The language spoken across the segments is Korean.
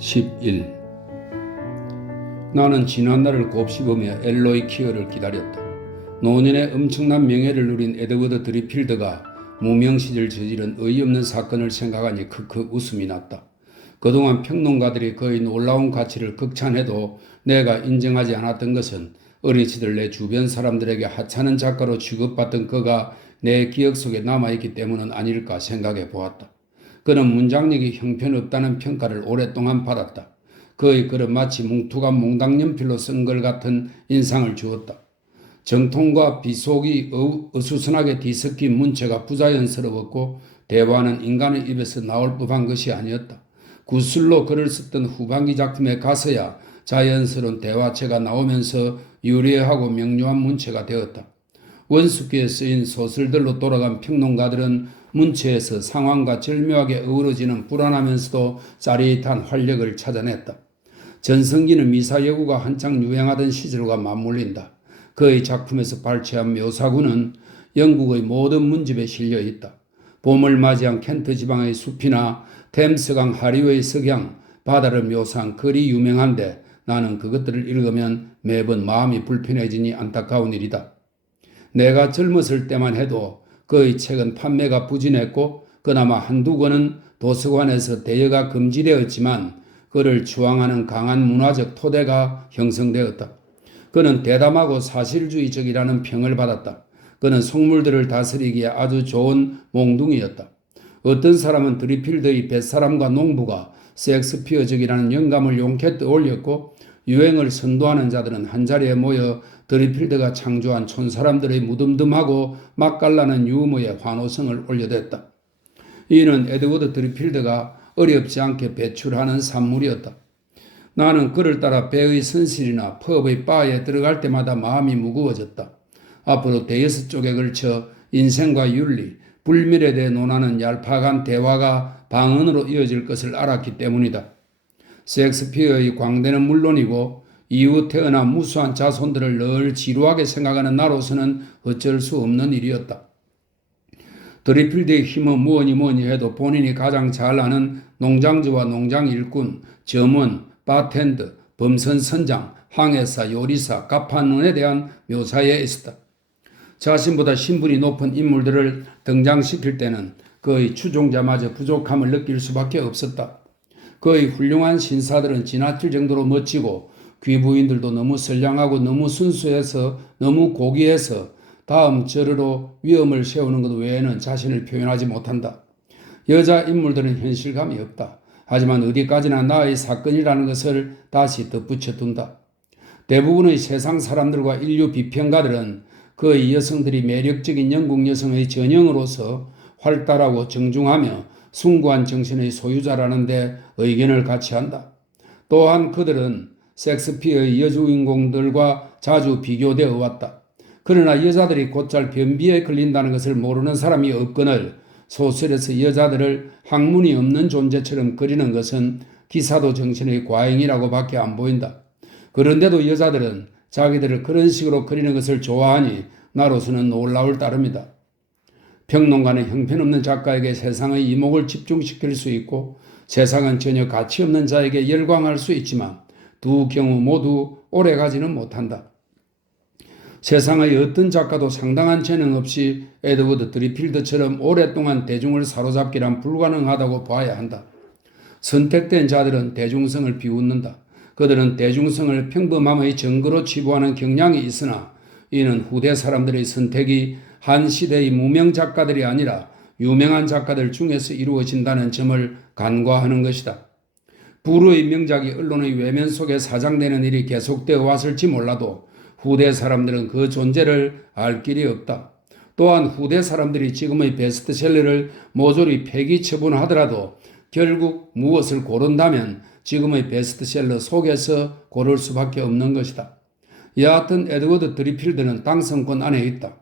11. 나는 지난날을 곱씹으며 엘로이 키어를 기다렸다. 노년의 엄청난 명예를 누린 에드워드 드리필드가 무명시를 저지른 어이없는 사건을 생각하니 크크 웃음이 났다. 그동안 평론가들이 그의 놀라운 가치를 극찬해도 내가 인정하지 않았던 것은 어린시절 내 주변 사람들에게 하찮은 작가로 취급받던 그가 내 기억 속에 남아있기 때문은 아닐까 생각해 보았다. 그는 문장력이 형편없다는 평가를 오랫동안 받았다. 그의 글은 마치 뭉툭한 몽당연필로 쓴 걸 같은 인상을 주었다. 정통과 비속이 어수선하게 뒤섞인 문체가 부자연스러웠고 대화는 인간의 입에서 나올 법한 것이 아니었다. 구술로 글을 썼던 후반기 작품에 가서야 자연스러운 대화체가 나오면서 유려하고 명료한 문체가 되었다. 원숙기에 쓰인 소설들로 돌아간 평론가들은 문체에서 상황과 절묘하게 어우러지는 불안하면서도 짜릿한 활력을 찾아냈다. 전성기는 미사여구가 한창 유행하던 시절과 맞물린다. 그의 작품에서 발췌한 묘사구는 영국의 모든 문집에 실려 있다. 봄을 맞이한 켄트 지방의 숲이나 템스강 하류의 석양, 바다를 묘사한 글이 유명한데 나는 그것들을 읽으면 매번 마음이 불편해지니 안타까운 일이다. 내가 젊었을 때만 해도 그의 책은 판매가 부진했고 그나마 한두 권은 도서관에서 대여가 금지되었지만 그를 추앙하는 강한 문화적 토대가 형성되었다. 그는 대담하고 사실주의적이라는 평을 받았다. 그는 속물들을 다스리기에 아주 좋은 몽둥이였다. 어떤 사람은 드리필드의 뱃사람과 농부가 셰익스피어적이라는 영감을 용케 떠올렸고 유행을 선도하는 자들은 한자리에 모여 드리필드가 창조한 촌사람들의 무덤덤하고 맛깔나는 유머에 환호성을 올려댔다. 이는 에드워드 드리필드가 어렵지 않게 배출하는 산물이었다. 나는 그를 따라 배의 선실이나 펍의 바에 들어갈 때마다 마음이 무거워졌다. 앞으로 대여섯 쪽에 걸쳐 인생과 윤리, 불멸에 대해 논하는 얄팍한 대화가 방언으로 이어질 것을 알았기 때문이다. 셰익스피어의 광대는 물론이고 이후 태어난 무수한 자손들을 늘 지루하게 생각하는 나로서는 어쩔 수 없는 일이었다. 드리필드의 힘은 뭐니 해도 본인이 가장 잘 아는 농장주와 농장 일꾼, 점원, 바텐더, 범선 선장, 항해사, 요리사, 갑판원에 대한 묘사에 있었다. 자신보다 신분이 높은 인물들을 등장시킬 때는 그의 추종자마저 부족함을 느낄 수밖에 없었다. 그의 훌륭한 신사들은 지나칠 정도로 멋지고 귀부인들도 너무 선량하고 너무 순수해서 너무 고귀해서 다음 절으로 위엄을 세우는 것 외에는 자신을 표현하지 못한다. 여자 인물들은 현실감이 없다. 하지만 어디까지나 나의 사건이라는 것을 다시 덧붙여 둔다. 대부분의 세상 사람들과 인류 비평가들은 그의 여성들이 매력적인 영국 여성의 전형으로서 활달하고 정중하며 숭고한 정신의 소유자라는 데 의견을 같이 한다. 또한 그들은 셰익스피어의 여주인공들과 자주 비교되어 왔다. 그러나 여자들이 곧잘 변비에 걸린다는 것을 모르는 사람이 없거늘 소설에서 여자들을 학문이 없는 존재처럼 그리는 것은 기사도 정신의 과잉이라고 밖에 안 보인다. 그런데도 여자들은 자기들을 그런 식으로 그리는 것을 좋아하니 나로서는 놀라울 따름이다. 평론가는 형편없는 작가에게 세상의 이목을 집중시킬 수 있고 세상은 전혀 가치 없는 자에게 열광할 수 있지만 두 경우 모두 오래가지는 못한다. 세상의 어떤 작가도 상당한 재능 없이 에드워드 드리필드처럼 오랫동안 대중을 사로잡기란 불가능하다고 봐야 한다. 선택된 자들은 대중성을 비웃는다. 그들은 대중성을 평범함의 증거로 치부하는 경향이 있으나 이는 후대 사람들의 선택이 한 시대의 무명 작가들이 아니라 유명한 작가들 중에서 이루어진다는 점을 간과하는 것이다. 불후의 명작이 언론의 외면 속에 사장되는 일이 계속되어 왔을지 몰라도 후대 사람들은 그 존재를 알 길이 없다. 또한 후대 사람들이 지금의 베스트셀러를 모조리 폐기 처분하더라도 결국 무엇을 고른다면 지금의 베스트셀러 속에서 고를 수밖에 없는 것이다. 여하튼 에드워드 드리필드는 당선권 안에 있다.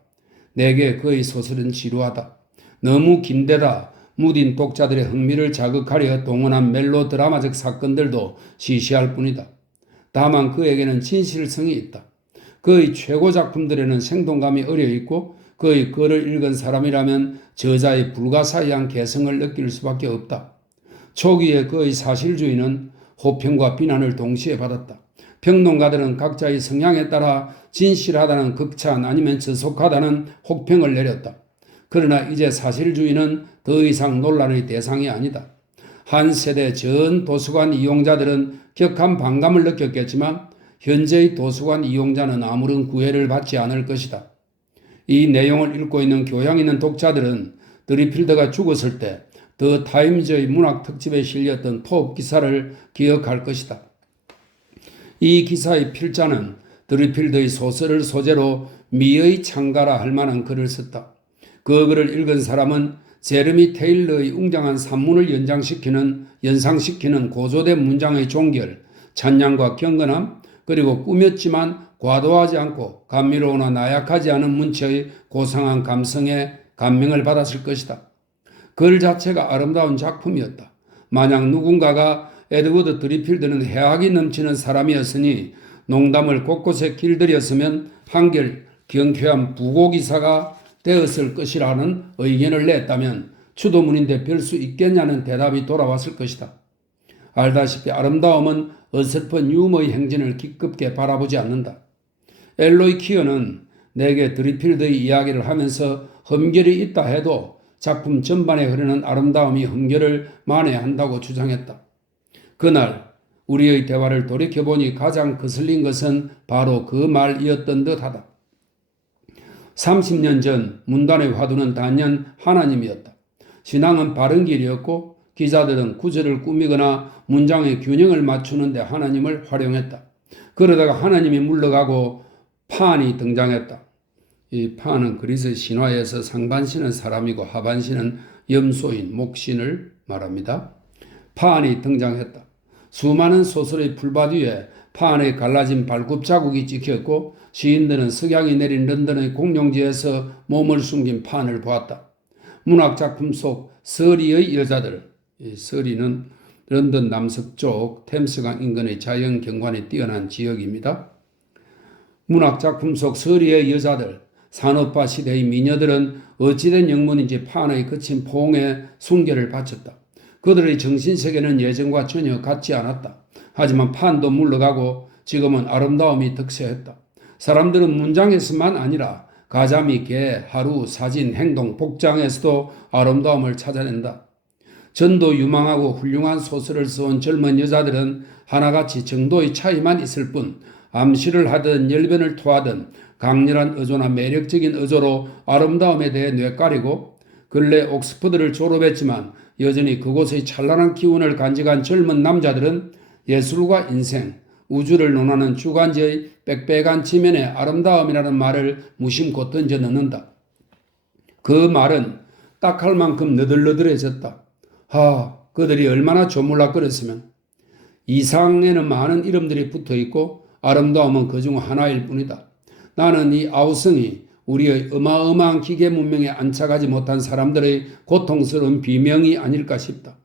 내게 그의 소설은 지루하다. 너무 긴데다 무딘 독자들의 흥미를 자극하려 동원한 멜로드라마적 사건들도 시시할 뿐이다. 다만 그에게는 진실성이 있다. 그의 최고 작품들에는 생동감이 어려있고 그의 글을 읽은 사람이라면 저자의 불가사의한 개성을 느낄 수밖에 없다. 초기에 그의 사실주의는 호평과 비난을 동시에 받았다. 평론가들은 각자의 성향에 따라 진실하다는 극찬 아니면 저속하다는 혹평을 내렸다. 그러나 이제 사실주의는 더 이상 논란의 대상이 아니다. 한 세대 전 도서관 이용자들은 격한 반감을 느꼈겠지만 현재의 도서관 이용자는 아무런 구애를 받지 않을 것이다. 이 내용을 읽고 있는 교양 있는 독자들은 드리필드가 죽었을 때 더 타임즈의 문학 특집에 실렸던 토업 기사를 기억할 것이다. 이 기사의 필자는 드리필드의 소설을 소재로 미의 창가라 할 만한 글을 썼다. 그 글을 읽은 사람은 제르미 테일러의 웅장한 산문을 연상시키는 고조된 문장의 종결, 찬양과 경건함, 그리고 꾸몄지만 과도하지 않고 감미로우나 나약하지 않은 문체의 고상한 감성에 감명을 받았을 것이다. 글 자체가 아름다운 작품이었다. 만약 누군가가 에드워드 드리필드는 해악이 넘치는 사람이었으니 농담을 곳곳에 길들였으면 한결 경쾌한 부고기사가 되었을 것이라는 의견을 냈다면 추도문인데 별 수 있겠냐는 대답이 돌아왔을 것이다. 알다시피 아름다움은 어설픈 유머의 행진을 기껍게 바라보지 않는다. 엘로이 키어는 내게 드리필드의 이야기를 하면서 흠결이 있다 해도 작품 전반에 흐르는 아름다움이 흠결을 만회한다고 주장했다. 그날 우리의 대화를 돌이켜보니 가장 거슬린 것은 바로 그 말이었던 듯하다. 30년 전 문단의 화두는 단연 하나님이었다. 신앙은 바른 길이었고 기자들은 구절을 꾸미거나 문장의 균형을 맞추는 데 하나님을 활용했다. 그러다가 하나님이 물러가고 판이 등장했다. 이 판은 그리스 신화에서 상반신은 사람이고 하반신은 염소인 목신을 말합니다. 판이 등장했다. 수많은 소설의 풀밭 위에 판의 갈라진 발굽 자국이 찍혔고 시인들은 석양이 내린 런던의 공용지에서 몸을 숨긴 판을 보았다. 문학작품 속 서리의 여자들, 서리는 런던 남서쪽 템스강 인근의 자연 경관이 뛰어난 지역입니다. 문학작품 속 서리의 여자들, 산업화 시대의 미녀들은 어찌된 영문인지 판의 거친 포옹에 순결을 바쳤다. 그들의 정신세계는 예전과 전혀 같지 않았다. 하지만 판도 물러가고 지금은 아름다움이 득세했다. 사람들은 문장에서만 아니라 가자미, 개, 하루, 사진, 행동, 복장에서도 아름다움을 찾아낸다. 전도 유망하고 훌륭한 소설을 써온 젊은 여자들은 하나같이 정도의 차이만 있을 뿐 암시를 하든 열변을 토하든 강렬한 어조나 매력적인 어조로 아름다움에 대해 뇌까리고 근래 옥스퍼드를 졸업했지만 여전히 그곳의 찬란한 기운을 간직한 젊은 남자들은 예술과 인생, 우주를 논하는 주간지의 빽빽한 지면에 아름다움이라는 말을 무심코 던져 넣는다. 그 말은 딱 할 만큼 너덜너덜해졌다. 그들이 얼마나 조물락거렸으면. 이상에는 많은 이름들이 붙어있고 아름다움은 그중 하나일 뿐이다. 나는 이 아우성이 우리의 어마어마한 기계 문명에 안착하지 못한 사람들의 고통스러운 비명이 아닐까 싶다.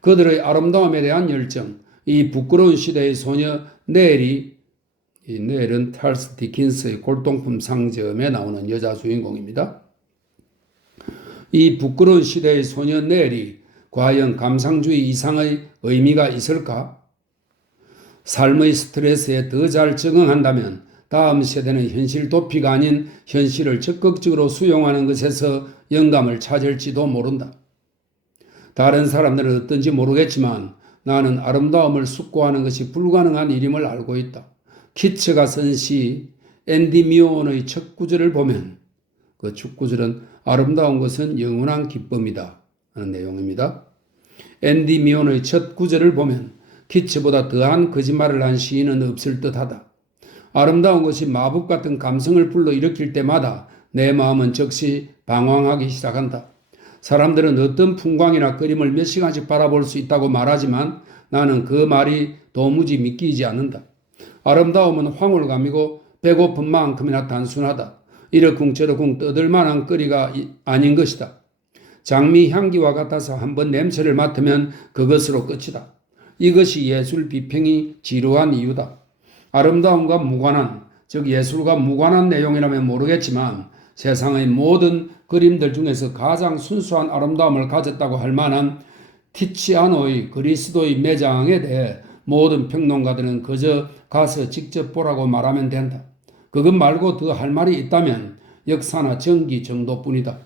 그들의 아름다움에 대한 열정, 이 부끄러운 시대의 소녀 넬이, 이 넬은 찰스 디킨스의 골동품 상점에 나오는 여자 주인공입니다. 이 부끄러운 시대의 소녀 넬이 과연 감상주의 이상의 의미가 있을까? 삶의 스트레스에 더 잘 적응한다면 다음 세대는 현실 도피가 아닌 현실을 적극적으로 수용하는 것에서 영감을 찾을지도 모른다. 다른 사람들은 어떤지 모르겠지만 나는 아름다움을 숙고하는 것이 불가능한 일임을 알고 있다. 키츠가 쓴 시 앤디 미온의 첫 구절을 보면 그 첫 구절은 아름다운 것은 영원한 기쁨이다 하는 내용입니다. 앤디 미온의 첫 구절을 보면 키츠보다 더한 거짓말을 한 시인은 없을 듯하다. 아름다운 것이 마법 같은 감성을 불러일으킬 때마다 내 마음은 즉시 방황하기 시작한다. 사람들은 어떤 풍광이나 그림을 몇 시간씩 바라볼 수 있다고 말하지만 나는 그 말이 도무지 믿기지 않는다. 아름다움은 황홀감이고 배고픈 만큼이나 단순하다. 이러쿵저러쿵 떠들 만한 거리가 아닌 것이다. 장미 향기와 같아서 한번 냄새를 맡으면 그것으로 끝이다. 이것이 예술 비평이 지루한 이유다. 아름다움과 무관한, 즉 예술과 무관한 내용이라면 모르겠지만 세상의 모든 그림들 중에서 가장 순수한 아름다움을 가졌다고 할 만한 티치아노의 그리스도의 매장에 대해 모든 평론가들은 그저 가서 직접 보라고 말하면 된다. 그것 말고 더 할 말이 있다면 역사나 정기 정도뿐이다.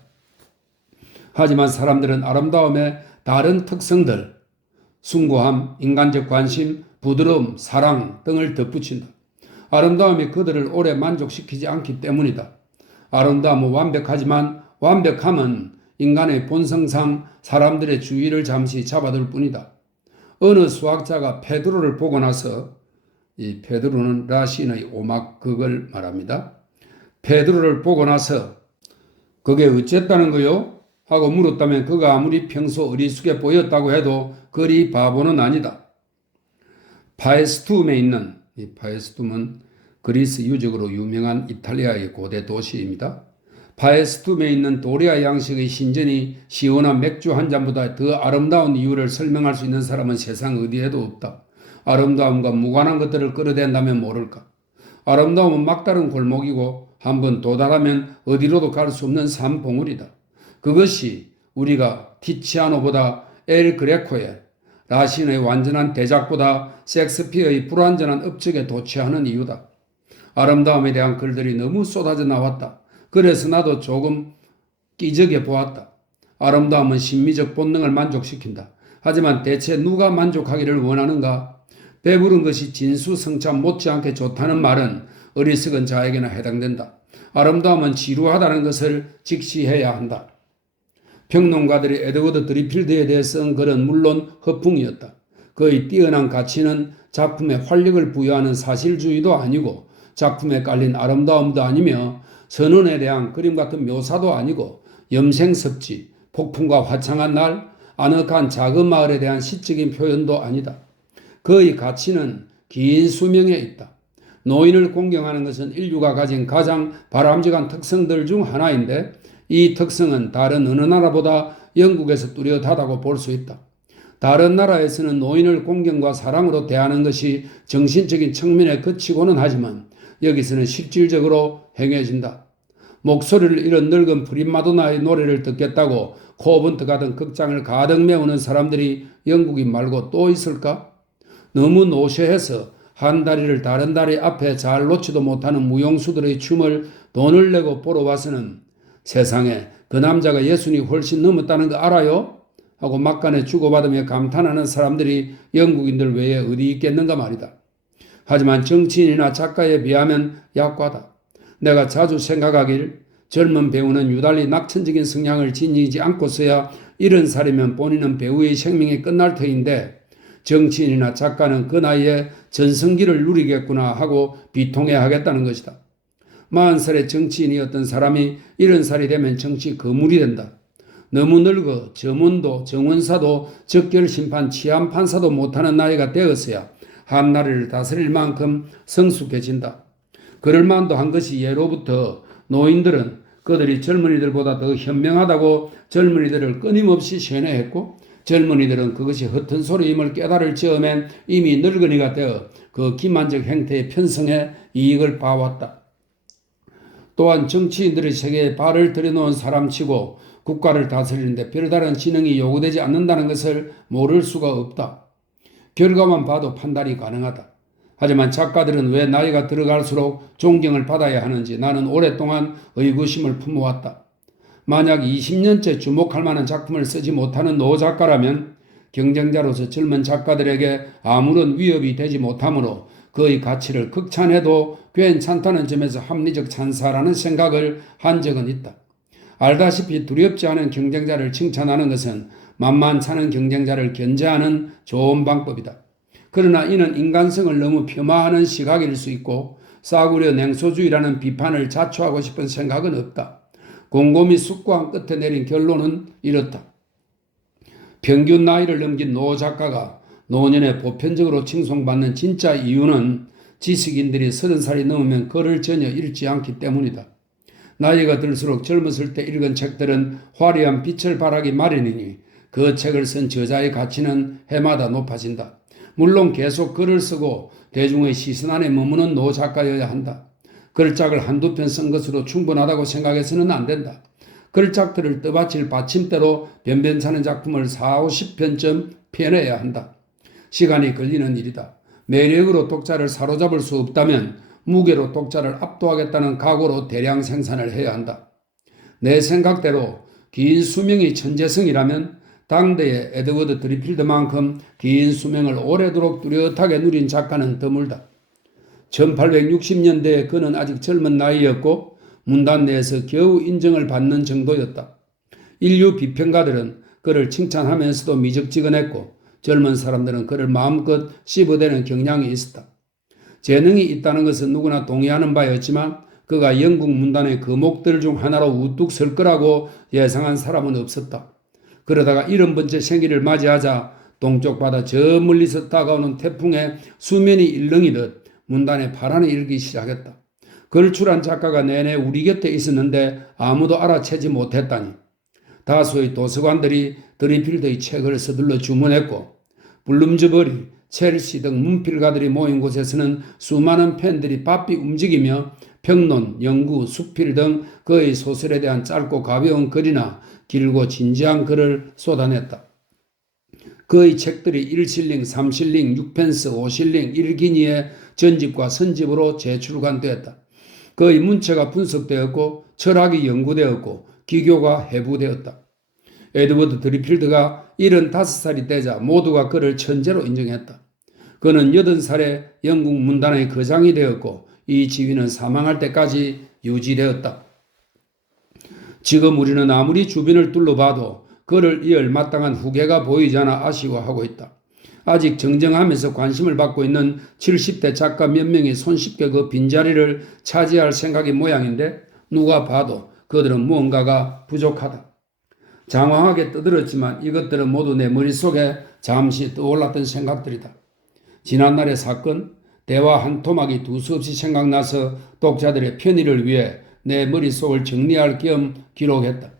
하지만 사람들은 아름다움의 다른 특성들, 숭고함, 인간적 관심, 부드러움, 사랑 등을 덧붙인다. 아름다움이 그들을 오래 만족시키지 않기 때문이다. 아름다움은 완벽하지만 완벽함은 인간의 본성상 사람들의 주의를 잠시 잡아둘 뿐이다. 어느 수학자가 페드로를 보고 나서, 이 페드로는 라신의 오막극을 말합니다. 페드로를 보고 나서 그게 어쨌다는 거요? 하고 물었다면 그가 아무리 평소 어리숙해 보였다고 해도 그리 바보는 아니다. 파에스툼에 있는, 이 파에스툼은 그리스 유적으로 유명한 이탈리아의 고대 도시입니다. 파에스툼에 있는 도리아 양식의 신전이 시원한 맥주 한 잔보다 더 아름다운 이유를 설명할 수 있는 사람은 세상 어디에도 없다. 아름다움과 무관한 것들을 끌어댄다면 모를까. 아름다움은 막다른 골목이고 한번 도달하면 어디로도 갈 수 없는 산봉우리다. 그것이 우리가 티치아노보다 엘 그레코의 라신의 완전한 대작보다 셰익스피어의 불완전한 업적에 도취하는 이유다. 아름다움에 대한 글들이 너무 쏟아져 나왔다. 그래서 나도 조금 끼적여 보았다. 아름다움은 심미적 본능을 만족시킨다. 하지만 대체 누가 만족하기를 원하는가? 배부른 것이 진수성찬 못지않게 좋다는 말은 어리석은 자에게나 해당된다. 아름다움은 지루하다는 것을 직시해야 한다. 평론가들이 에드워드 드리필드에 대해 쓴 글은 물론 허풍이었다. 그의 뛰어난 가치는 작품에 활력을 부여하는 사실주의도 아니고 작품에 깔린 아름다움도 아니며 선원에 대한 그림 같은 묘사도 아니고 염생섭지, 폭풍과 화창한 날, 아늑한 작은 마을에 대한 시적인 표현도 아니다. 그의 가치는 긴 수명에 있다. 노인을 공경하는 것은 인류가 가진 가장 바람직한 특성들 중 하나인데 이 특성은 다른 어느 나라보다 영국에서 뚜렷하다고 볼 수 있다. 다른 나라에서는 노인을 공경과 사랑으로 대하는 것이 정신적인 측면에 그치고는 하지만 여기서는 실질적으로 행해진다. 목소리를 잃은 늙은 프리마도나의 노래를 듣겠다고 코벤트가든 극장을 가득 메우는 사람들이 영국인 말고 또 있을까? 너무 노쇠해서 한 다리를 다른 다리 앞에 잘 놓지도 못하는 무용수들의 춤을 돈을 내고 보러 와서는 세상에 그 남자가 예순이 훨씬 넘었다는 거 알아요? 하고 막간에 주고받으며 감탄하는 사람들이 영국인들 외에 어디 있겠는가 말이다. 하지만 정치인이나 작가에 비하면 약과다. 내가 자주 생각하길 젊은 배우는 유달리 낙천적인 성향을 지니지 않고서야 70살이면 본인은 배우의 생명이 끝날 터인데 정치인이나 작가는 그 나이에 전성기를 누리겠구나 하고 비통해 하겠다는 것이다. 40살의 정치인이었던 사람이 70살이 되면 정치 거물이 된다. 너무 늙어 점원도 정원사도 적결심판 치안판사도 못하는 나이가 되었어야 한 나라를 다스릴 만큼 성숙해진다. 그럴 만도 한 것이 예로부터 노인들은 그들이 젊은이들보다 더 현명하다고 젊은이들을 끊임없이 세뇌했고 젊은이들은 그것이 헛된 소리임을 깨달을 즈음엔 이미 늙은이가 되어 그 기만적 행태에 편성해 이익을 봐왔다. 또한 정치인들의 세계에 발을 들여놓은 사람치고 국가를 다스리는데 별다른 지능이 요구되지 않는다는 것을 모를 수가 없다. 결과만 봐도 판단이 가능하다. 하지만 작가들은 왜 나이가 들어갈수록 존경을 받아야 하는지 나는 오랫동안 의구심을 품어왔다. 만약 20년째 주목할 만한 작품을 쓰지 못하는 노작가라면 경쟁자로서 젊은 작가들에게 아무런 위협이 되지 못하므로 그의 가치를 극찬해도 괜찮다는 점에서 합리적 찬사라는 생각을 한 적은 있다. 알다시피 두렵지 않은 경쟁자를 칭찬하는 것은 만만찮은 경쟁자를 견제하는 좋은 방법이다. 그러나 이는 인간성을 너무 폄하하는 시각일 수 있고 싸구려 냉소주의라는 비판을 자초하고 싶은 생각은 없다. 곰곰이 숙고한 끝에 내린 결론은 이렇다. 평균 나이를 넘긴 노 작가가 노년에 보편적으로 칭송받는 진짜 이유는 지식인들이 30살이 넘으면 글을 전혀 읽지 않기 때문이다. 나이가 들수록 젊었을 때 읽은 책들은 화려한 빛을 발하기 마련이니 그 책을 쓴 저자의 가치는 해마다 높아진다. 물론 계속 글을 쓰고 대중의 시선 안에 머무는 노 작가여야 한다. 글짝을 한두 편 쓴 것으로 충분하다고 생각해서는 안 된다. 글짝들을 떠받칠 받침대로 변변찮은 작품을 40, 50편쯤 펴내야 한다. 시간이 걸리는 일이다. 매력으로 독자를 사로잡을 수 없다면 무게로 독자를 압도하겠다는 각오로 대량 생산을 해야 한다. 내 생각대로 긴 수명이 천재성이라면 당대의 에드워드 드리필드만큼 긴 수명을 오래도록 뚜렷하게 누린 작가는 드물다. 1860년대에 그는 아직 젊은 나이였고 문단 내에서 겨우 인정을 받는 정도였다. 인류 비평가들은 그를 칭찬하면서도 미적지근했고 젊은 사람들은 그를 마음껏 씹어대는 경향이 있었다. 재능이 있다는 것은 누구나 동의하는 바였지만 그가 영국 문단의 거목들 중 하나로 우뚝 설 거라고 예상한 사람은 없었다. 그러다가 70번째 생일을 맞이하자 동쪽 바다 저 멀리서 다가오는 태풍에 수면이 일렁이듯 문단에 파란이 일기 시작했다. 걸출한 작가가 내내 우리 곁에 있었는데 아무도 알아채지 못했다니. 다수의 도서관들이 드리필드의 책을 서둘러 주문했고 블룸즈버리, 첼시 등 문필가들이 모인 곳에서는 수많은 팬들이 바삐 움직이며 평론, 연구, 수필 등 그의 소설에 대한 짧고 가벼운 글이나 길고 진지한 글을 쏟아냈다. 그의 책들이 1실링, 3실링, 6펜스, 5실링, 1기니의 전집과 선집으로 재출간되었다. 그의 문체가 분석되었고 철학이 연구되었고 기교가 해부되었다. 에드워드 드리필드가 75살이 되자 모두가 그를 천재로 인정했다. 그는 80살에 영국 문단의 거장이 되었고 이 지위는 사망할 때까지 유지되었다. 지금 우리는 아무리 주변을 둘러봐도 그를 이을 마땅한 후계가 보이지 않아 아쉬워하고 있다. 아직 정정하면서 관심을 받고 있는 70대 작가 몇 명이 손쉽게 그 빈자리를 차지할 생각이 모양인데 누가 봐도 그들은 무언가가 부족하다. 장황하게 떠들었지만 이것들은 모두 내 머릿속에 잠시 떠올랐던 생각들이다. 지난날의 사건, 대화 한 토막이 두서없이 생각나서 독자들의 편의를 위해 내 머릿속을 정리할 겸 기록했다.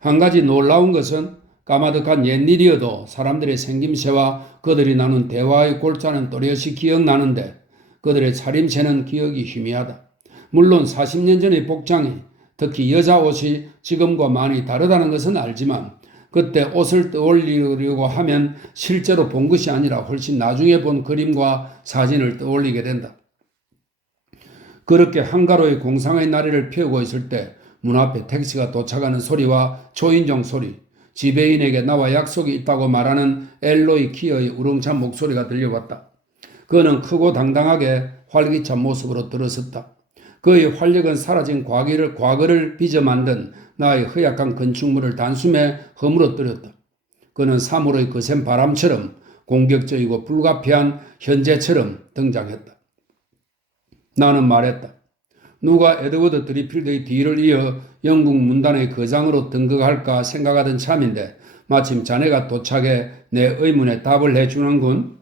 한 가지 놀라운 것은 까마득한 옛일이어도 사람들의 생김새와 그들이 나눈 대화의 골자는 또렷이 기억나는데 그들의 차림새는 기억이 희미하다. 물론 40년 전의 복장이 특히 여자 옷이 지금과 많이 다르다는 것은 알지만 그때 옷을 떠올리려고 하면 실제로 본 것이 아니라 훨씬 나중에 본 그림과 사진을 떠올리게 된다. 그렇게 한가로이 공상의 나래를 피우고 있을 때 문 앞에 택시가 도착하는 소리와 초인종 소리, 지배인에게 나와 약속이 있다고 말하는 엘로이 키어의 우렁찬 목소리가 들려왔다. 그는 크고 당당하게 활기찬 모습으로 들어섰다. 그의 활력은 사라진 과거를 빚어 만든 나의 허약한 건축물을 단숨에 허물어뜨렸다. 그는 3월의 거센 바람처럼 공격적이고 불가피한 현재처럼 등장했다. 나는 말했다. 누가 에드워드 드리필드의 뒤를 이어 영국 문단의 거장으로 등극할까 생각하던 참인데 마침 자네가 도착해 내 의문에 답을 해주는군.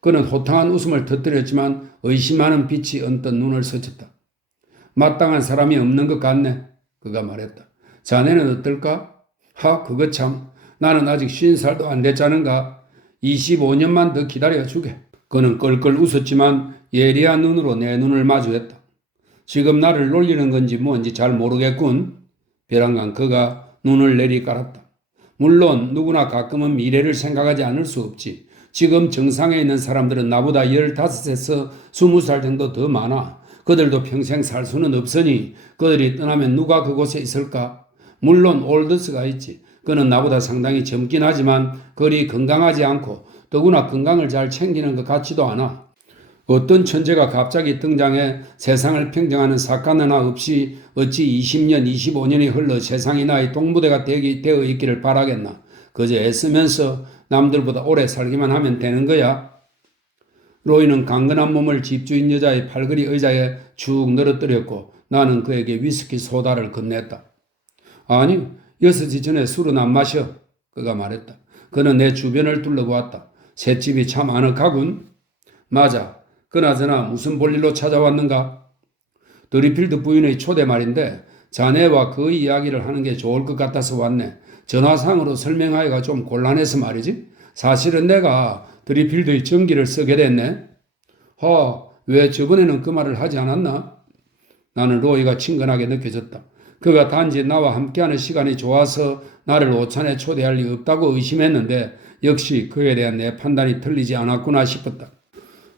그는 호탕한 웃음을 터뜨렸지만 의심하는 빛이 언뜻 눈을 스쳤다. 마땅한 사람이 없는 것 같네. 그가 말했다. 자네는 어떨까? 그거 참. 나는 아직 50살도 안 됐자는가. 25년만 더 기다려주게. 그는 껄껄 웃었지만 예리한 눈으로 내 눈을 마주했다. 지금 나를 놀리는 건지 뭔지 잘 모르겠군. 벼랑간 그가 눈을 내리깔았다. 물론 누구나 가끔은 미래를 생각하지 않을 수 없지. 지금 정상에 있는 사람들은 나보다 15에서 20살 정도 더 많아. 그들도 평생 살 수는 없으니 그들이 떠나면 누가 그곳에 있을까? 물론 올드스가 있지. 그는 나보다 상당히 젊긴 하지만 그리 건강하지 않고 더구나 건강을 잘 챙기는 것 같지도 않아. 어떤 천재가 갑자기 등장해 세상을 평정하는 사건 하나 없이 어찌 20년, 25년이 흘러 세상이 나의 동무대가 되어 있기를 바라겠나. 그저 애쓰면서 남들보다 오래 살기만 하면 되는 거야. 로이는 강건한 몸을 집주인 여자의 팔걸이 의자에 축 늘어뜨렸고 나는 그에게 위스키 소다를 건넸다. 아니, 6시 전에 술은 안 마셔. 그가 말했다. 그는 내 주변을 둘러보았다. 셋집이 참 아늑하군. 맞아. 그나저나 무슨 볼일로 찾아왔는가? 드리필드 부인의 초대 말인데 자네와 그 이야기를 하는 게 좋을 것 같아서 왔네. 전화상으로 설명하기가 좀 곤란해서 말이지. 사실은 내가 드리필드의 전기를 쓰게 됐네. 왜 저번에는 그 말을 하지 않았나? 나는 로이가 친근하게 느껴졌다. 그가 단지 나와 함께하는 시간이 좋아서 나를 오찬에 초대할 리 없다고 의심했는데 역시 그에 대한 내 판단이 틀리지 않았구나 싶었다.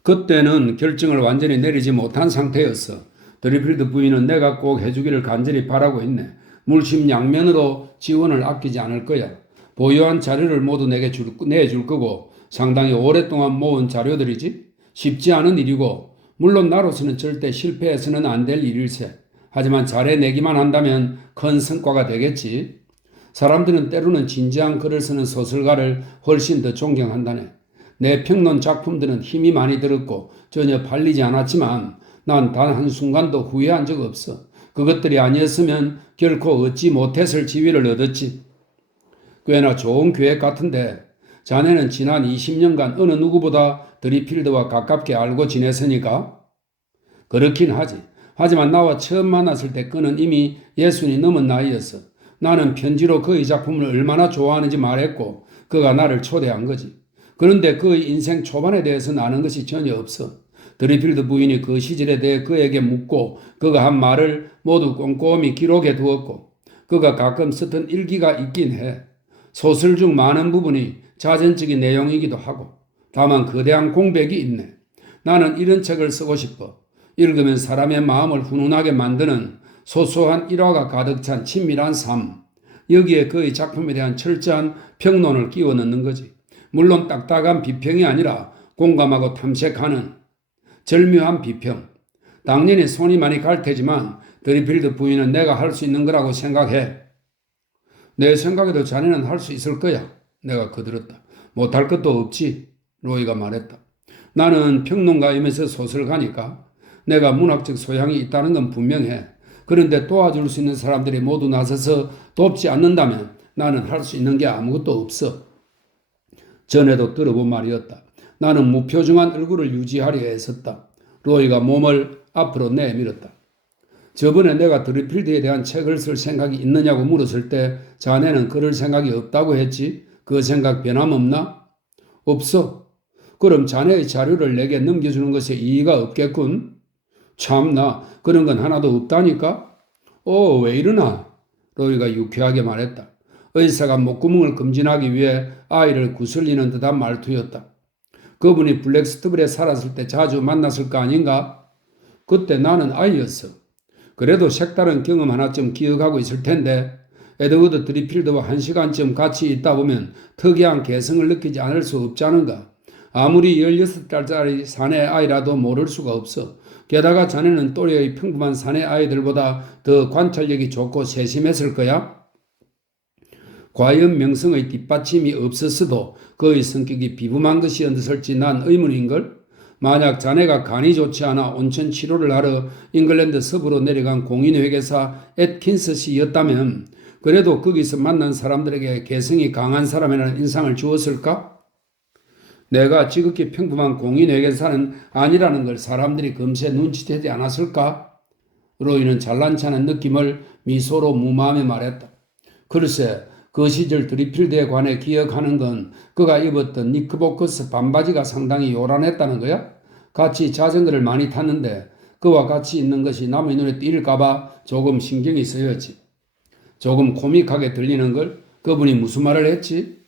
그때는 결정을 완전히 내리지 못한 상태였어. 드리필드 부인은 내가 꼭 해주기를 간절히 바라고 있네. 물심양면으로 지원을 아끼지 않을 거야. 보유한 자료를 모두 내게 내줄 거고 상당히 오랫동안 모은 자료들이지. 쉽지 않은 일이고 물론 나로서는 절대 실패해서는 안 될 일일세. 하지만 잘해내기만 한다면 큰 성과가 되겠지. 사람들은 때로는 진지한 글을 쓰는 소설가를 훨씬 더 존경한다네. 내 평론 작품들은 힘이 많이 들었고 전혀 팔리지 않았지만 난 단 한순간도 후회한 적 없어. 그것들이 아니었으면 결코 얻지 못했을 지위를 얻었지. 꽤나 좋은 계획 같은데 자네는 지난 20년간 어느 누구보다 드리필드와 가깝게 알고 지냈으니까? 그렇긴 하지. 하지만 나와 처음 만났을 때 그는 이미 60이 넘은 나이였어. 나는 편지로 그의 작품을 얼마나 좋아하는지 말했고 그가 나를 초대한 거지. 그런데 그의 인생 초반에 대해서는 아는 것이 전혀 없어. 드리필드 부인이 그 시절에 대해 그에게 묻고 그가 한 말을 모두 꼼꼼히 기록해 두었고 그가 가끔 쓰던 일기가 있긴 해. 소설 중 많은 부분이 자전적인 내용이기도 하고 다만 거대한 공백이 있네. 나는 이런 책을 쓰고 싶어. 읽으면 사람의 마음을 훈훈하게 만드는 소소한 일화가 가득 찬 친밀한 삶. 여기에 그의 작품에 대한 철저한 평론을 끼워 넣는 거지. 물론 딱딱한 비평이 아니라 공감하고 탐색하는 절묘한 비평. 당연히 손이 많이 갈 테지만 드리필드 부인은 내가 할 수 있는 거라고 생각해. 내 생각에도 자네는 할 수 있을 거야. 내가 거들었다. 못할 것도 없지. 로이가 말했다. 나는 평론가이면서 소설가니까 내가 문학적 소양이 있다는 건 분명해. 그런데 도와줄 수 있는 사람들이 모두 나서서 돕지 않는다면 나는 할 수 있는 게 아무것도 없어. 전에도 들어본 말이었다. 나는 무표정한 얼굴을 유지하려 애썼다. 로이가 몸을 앞으로 내밀었다. 저번에 내가 드리필드에 대한 책을 쓸 생각이 있느냐고 물었을 때 자네는 그럴 생각이 없다고 했지? 그 생각 변함없나? 없어. 그럼 자네의 자료를 내게 넘겨주는 것에 이의가 없겠군. 참나, 그런 건 하나도 없다니까? 왜 이러나? 로이가 유쾌하게 말했다. 의사가 목구멍을 금진하기 위해 아이를 구슬리는 듯한 말투였다. 그분이 블랙스트블에 살았을 때 자주 만났을 거 아닌가? 그때 나는 아이였어. 그래도 색다른 경험 하나쯤 기억하고 있을 텐데 에드워드 드리필드와 1시간쯤 같이 있다 보면 특이한 개성을 느끼지 않을 수 없자는가? 아무리 16살짜리 사내 아이라도 모를 수가 없어. 게다가 자네는 또래의 평범한 사내 아이들보다 더 관찰력이 좋고 세심했을 거야? 과연 명성의 뒷받침이 없었어도 그의 성격이 비범한 것이었을지 난 의문인걸? 만약 자네가 간이 좋지 않아 온천 치료를 하러 잉글랜드 서부로 내려간 공인회계사 애트킨스 씨였다면 그래도 거기서 만난 사람들에게 개성이 강한 사람이라는 인상을 주었을까? 내가 지극히 평범한 공인회계사는 아니라는 걸 사람들이 금세 눈치채지 않았을까? 로이는 잘난치 않은 느낌을 미소로 무마하며 말했다. 글쎄, 그 시절 드리필드에 관해 기억하는 건 그가 입었던 니크보커스 반바지가 상당히 요란했다는 거야? 같이 자전거를 많이 탔는데 그와 같이 있는 것이 남의 눈에 띌까봐 조금 신경이 쓰였지. 조금 코믹하게 들리는 걸 그분이 무슨 말을 했지?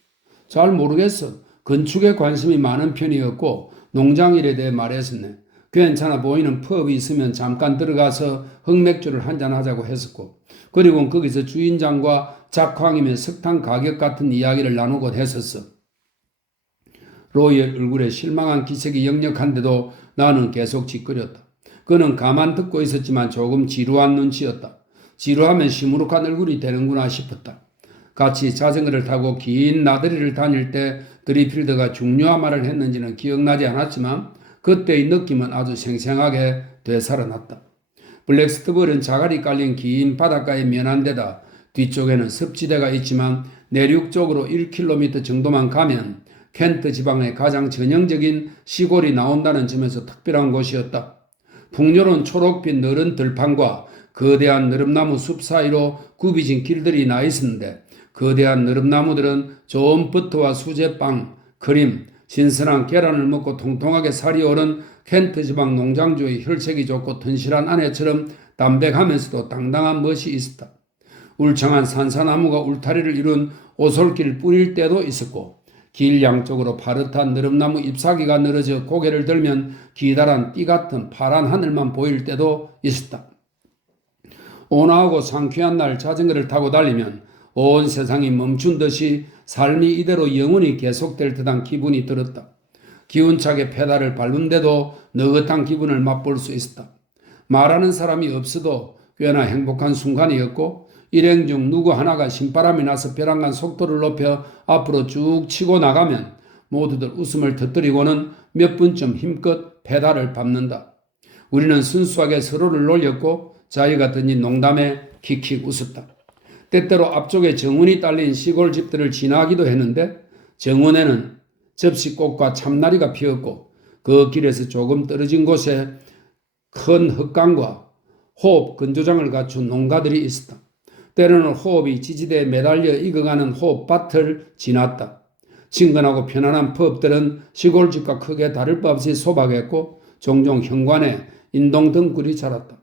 잘 모르겠어. 건축에 관심이 많은 편이었고 농장일에 대해 말했었네. 괜찮아 보이는 펍이 있으면 잠깐 들어가서 흑맥주를 한잔 하자고 했었고 그리고 거기서 주인장과 작황이며 석탄 가격 같은 이야기를 나누곤 했었어. 로이의 얼굴에 실망한 기색이 역력한데도 나는 계속 짓거렸다. 그는 가만 듣고 있었지만 조금 지루한 눈치였다. 지루하면 시무룩한 얼굴이 되는구나 싶었다. 같이 자전거를 타고 긴 나들이를 다닐 때 드리필드가 중요한 말을 했는지는 기억나지 않았지만 그때의 느낌은 아주 생생하게 되살아났다. 블랙스트블은 자갈이 깔린 긴 바닷가에 면한 데다 뒤쪽에는 습지대가 있지만 내륙 쪽으로 1km 정도만 가면 켄트 지방의 가장 전형적인 시골이 나온다는 점에서 특별한 곳이었다. 풍요로운 초록빛 너른 들판과 거대한 느릅나무 숲 사이로 굽이진 길들이 나 있었는데 거대한 느릅나무들은 좋은 버터와 수제빵, 크림, 신선한 계란을 먹고 통통하게 살이 오른 켄트 지방 농장주의 혈색이 좋고 튼실한 아내처럼 담백하면서도 당당한 멋이 있었다. 울창한 산사나무가 울타리를 이룬 오솔길을 뿌릴 때도 있었고 길 양쪽으로 파릇한 느릅나무 잎사귀가 늘어져 고개를 들면 기다란 띠 같은 파란 하늘만 보일 때도 있었다. 온화하고 상쾌한 날 자전거를 타고 달리면 온 세상이 멈춘 듯이 삶이 이대로 영원히 계속될 듯한 기분이 들었다. 기운차게 페달을 밟은데도 느긋한 기분을 맛볼 수 있었다. 말하는 사람이 없어도 꽤나 행복한 순간이었고 일행 중 누구 하나가 신바람이 나서 벼랑간 속도를 높여 앞으로 쭉 치고 나가면 모두들 웃음을 터뜨리고는 몇 분쯤 힘껏 페달을 밟는다. 우리는 순수하게 서로를 놀렸고 자유 같으니 농담에 킥킥 웃었다. 때때로 앞쪽에 정원이 딸린 시골 집들을 지나기도 했는데 정원에는 접시꽃과 참나리가 피었고 그 길에서 조금 떨어진 곳에 큰 흙강과 호흡 건조장을 갖춘 농가들이 있었다. 때로는 호흡이 지지대에 매달려 익어가는 호흡밭을 지났다. 친근하고 편안한 펍들은 시골집과 크게 다를 바 없이 소박했고 종종 현관에 인동등굴이 자랐다.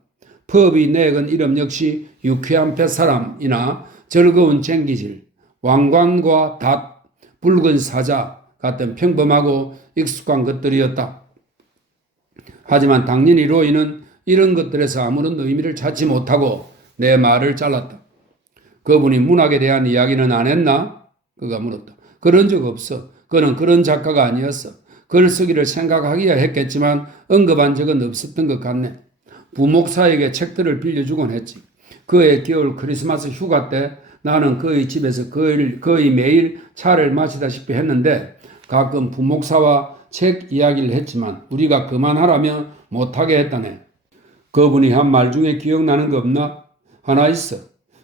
펍이 내건 이름 역시 유쾌한 뱃사람이나 즐거운 쟁기질, 왕관과 닷, 붉은 사자 같은 평범하고 익숙한 것들이었다. 하지만 당연히 로이는 이런 것들에서 아무런 의미를 찾지 못하고 내 말을 잘랐다. 그분이 문학에 대한 이야기는 안 했나? 그가 물었다. 그런 적 없어. 그는 그런 작가가 아니었어. 글 쓰기를 생각하기야 했겠지만 언급한 적은 없었던 것 같네. 부목사에게 책들을 빌려주곤 했지. 그의 겨울 크리스마스 휴가 때 나는 그의 집에서 거의 매일 차를 마시다시피 했는데 가끔 부목사와 책 이야기를 했지만 우리가 그만하라며 못하게 했다네. 그분이 한 말 중에 기억나는 거 없나? 하나 있어.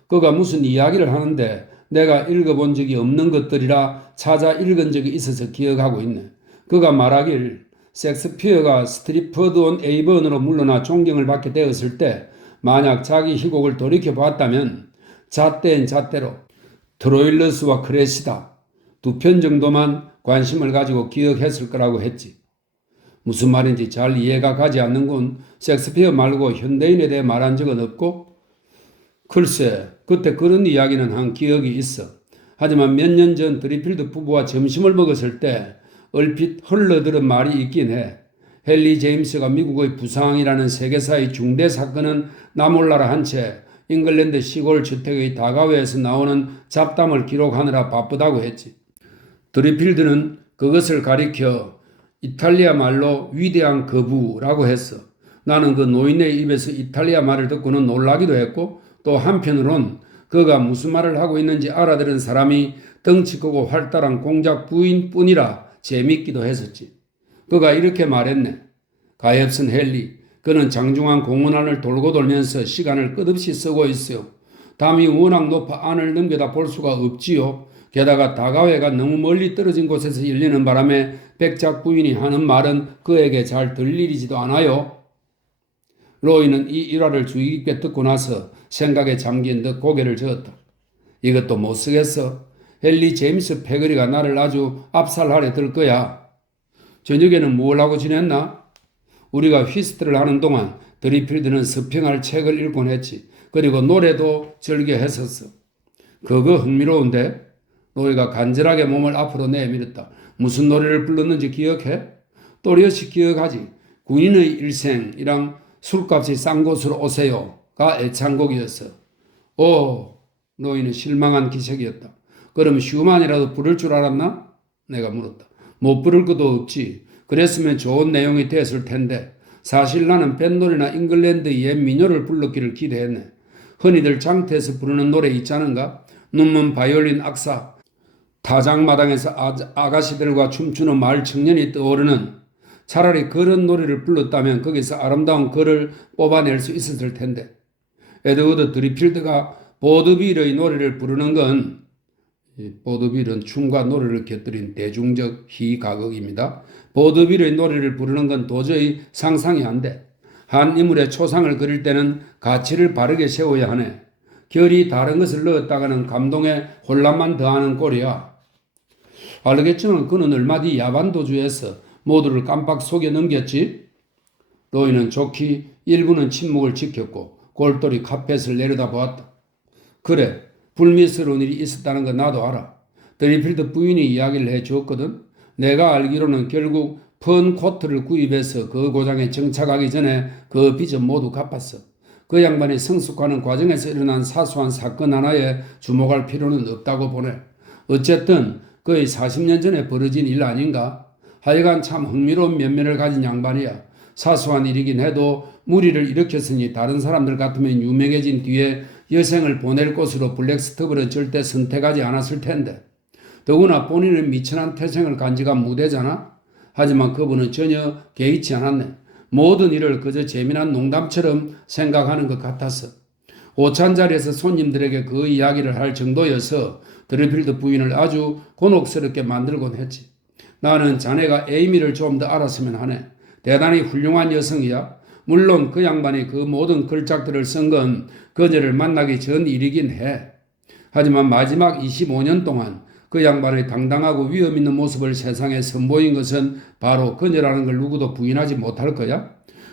그가 무슨 이야기를 하는데 내가 읽어본 적이 없는 것들이라 찾아 읽은 적이 있어서 기억하고 있네. 그가 말하길 섹스피어가 스트리퍼드 온 에이번으로 물러나 존경을 받게 되었을 때 만약 자기 희곡을 돌이켜보았다면 잣대인 잣대로 트로일러스와 크레시다 두 편 정도만 관심을 가지고 기억했을 거라고 했지. 무슨 말인지 잘 이해가 가지 않는군. 섹스피어 말고 현대인에 대해 말한 적은 없고? 글쎄, 그때 그런 이야기는 한 기억이 있어. 하지만 몇 년 전 드리필드 부부와 점심을 먹었을 때 얼핏 흘러들은 말이 있긴 해. 헨리 제임스가 미국의 부상이라는 세계사의 중대 사건은 나 몰라라 한 채 잉글랜드 시골 주택의 다가웨에서 나오는 잡담을 기록하느라 바쁘다고 했지. 드리필드는 그것을 가리켜 이탈리아 말로 위대한 거부라고 했어. 나는 그 노인의 입에서 이탈리아 말을 듣고는 놀라기도 했고 또 한편으론 그가 무슨 말을 하고 있는지 알아들은 사람이 덩치 크고 활달한 공작 부인뿐이라 재밌기도 했었지. 그가 이렇게 말했네. 가엾은 헨리, 그는 장중한 공원 안을 돌고 돌면서 시간을 끝없이 쓰고 있어요. 담이 워낙 높아 안을 넘겨다 볼 수가 없지요. 게다가 다가회가 너무 멀리 떨어진 곳에서 열리는 바람에 백작 부인이 하는 말은 그에게 잘 들리지도 않아요. 로이는 이 일화를 주의 깊게 듣고 나서 생각에 잠긴 듯 고개를 저었다. 이것도 못 쓰겠어. 헨리 제임스 패거리가 나를 아주 압살하려 들 거야. 저녁에는 뭘 하고 지냈나? 우리가 휘스트를 하는 동안 드리필드는 서평할 책을 읽곤 했지. 그리고 노래도 즐겨 했었어. 그거 흥미로운데? 로이가 간절하게 몸을 앞으로 내밀었다. 무슨 노래를 불렀는지 기억해? 또렷이 기억하지. 군인의 일생이랑 술값이 싼 곳으로 오세요가 애창곡이었어. 오, 로이는 실망한 기색이었다. 그럼 슈만이라도 부를 줄 알았나? 내가 물었다. 못 부를 것도 없지. 그랬으면 좋은 내용이 됐을 텐데 사실 나는 뱃노래나 잉글랜드의 옛 민요를 불렀기를 기대했네. 흔히들 장터에서 부르는 노래 있잖은가? 눈먼 바이올린 악사, 타작마당에서 아가씨들과 춤추는 마을 청년이 떠오르는 차라리 그런 노래를 불렀다면 거기서 아름다운 글을 뽑아낼 수 있었을 텐데 에드워드 드리필드가 보드빌의 노래를 부르는 건 보드빌은 춤과 노래를 곁들인 대중적 희가극입니다. 보드빌의 노래를 부르는 건 도저히 상상이 안 돼. 한 인물의 초상을 그릴 때는 가치를 바르게 세워야 하네. 결이 다른 것을 넣었다가는 감동에 혼란만 더하는 꼴이야. 알겠지만 그는 얼마 뒤 야반 도주에서 모두를 깜빡 속여 넘겼지. 로이는 좋게 1분은 침묵을 지켰고 골똘히 카펫을 내려다보았다. 그래, 불미스러운 일이 있었다는 거 나도 알아. 드리필드 부인이 이야기를 해주었거든. 내가 알기로는 결국 펀 코트를 구입해서 그 고장에 정착하기 전에 그 빚은 모두 갚았어. 그 양반이 성숙하는 과정에서 일어난 사소한 사건 하나에 주목할 필요는 없다고 보네. 어쨌든 거의 40년 전에 벌어진 일 아닌가? 하여간 참 흥미로운 면면을 가진 양반이야. 사소한 일이긴 해도 무리를 일으켰으니 다른 사람들 같으면 유명해진 뒤에 여생을 보낼 곳으로 블랙스터브를 절대 선택하지 않았을 텐데. 더구나 본인은 미천한 태생을 간직한 무대잖아. 하지만 그분은 전혀 개의치 않았네. 모든 일을 그저 재미난 농담처럼 생각하는 것 같았어. 오찬 자리에서 손님들에게 그 이야기를 할 정도여서 드리필드 부인을 아주 곤혹스럽게 만들곤 했지. 나는 자네가 에이미를 좀 더 알았으면 하네. 대단히 훌륭한 여성이야. 물론 그 양반이 그 모든 걸작들을 쓴 건 그녀를 만나기 전 일이긴 해. 하지만 마지막 25년 동안 그 양반의 당당하고 위험 있는 모습을 세상에 선보인 것은 바로 그녀라는 걸 누구도 부인하지 못할 거야.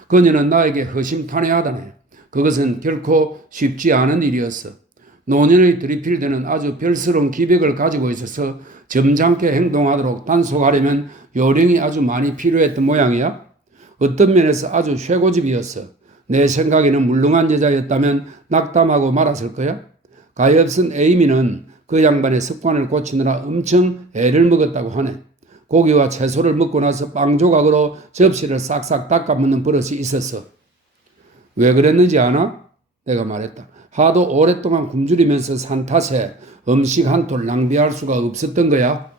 그녀는 나에게 허심탄회하다네. 그것은 결코 쉽지 않은 일이었어. 노년의 드리필드는 아주 별스러운 기백을 가지고 있어서 점잖게 행동하도록 단속하려면 요령이 아주 많이 필요했던 모양이야. 어떤 면에서 아주 쇠고집이었어. 내 생각에는 물렁한 여자였다면 낙담하고 말았을 거야. 가엾은 에이미는 그 양반의 습관을 고치느라 엄청 애를 먹었다고 하네. 고기와 채소를 먹고 나서 빵 조각으로 접시를 싹싹 닦아 먹는 버릇이 있었어. 왜 그랬는지 아나? 내가 말했다. 하도 오랫동안 굶주리면서 산 탓에 음식 한 톨 낭비할 수가 없었던 거야.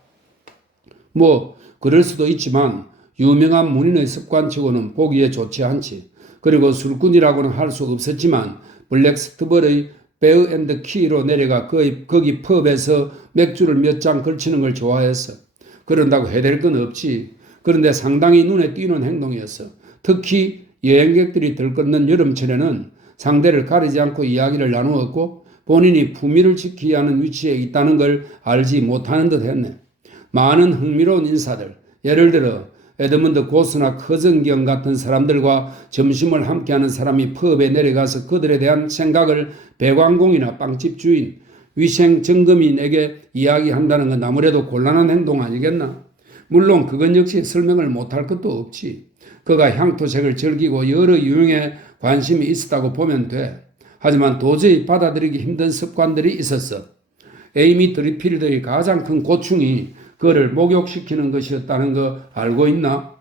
뭐 그럴 수도 있지만 유명한 문인의 습관치고는 보기에 좋지 않지. 그리고 술꾼이라고는 할 수 없었지만 블랙스터버의 베어 앤드 키로 내려가 거기 펍에서 맥주를 몇 잔 걸치는 걸 좋아했어. 그런다고 해댈 건 없지. 그런데 상당히 눈에 띄는 행동이었어. 특히 여행객들이 들끓는 여름철에는 상대를 가리지 않고 이야기를 나누었고 본인이 품위를 지키야 하는 위치에 있다는 걸 알지 못하는 듯 했네. 많은 흥미로운 인사들, 예를 들어 에드먼드 고스나 커정경 같은 사람들과 점심을 함께하는 사람이 펍에 내려가서 그들에 대한 생각을 배관공이나 빵집 주인, 위생 점검인에게 이야기한다는 건 아무래도 곤란한 행동 아니겠나? 물론 그건 역시 설명을 못할 것도 없지. 그가 향토색을 즐기고 여러 유형에 관심이 있었다고 보면 돼. 하지만 도저히 받아들이기 힘든 습관들이 있었어. 에이미 드리필드의 가장 큰 고충이 그를 목욕시키는 것이었다는 거 알고 있나?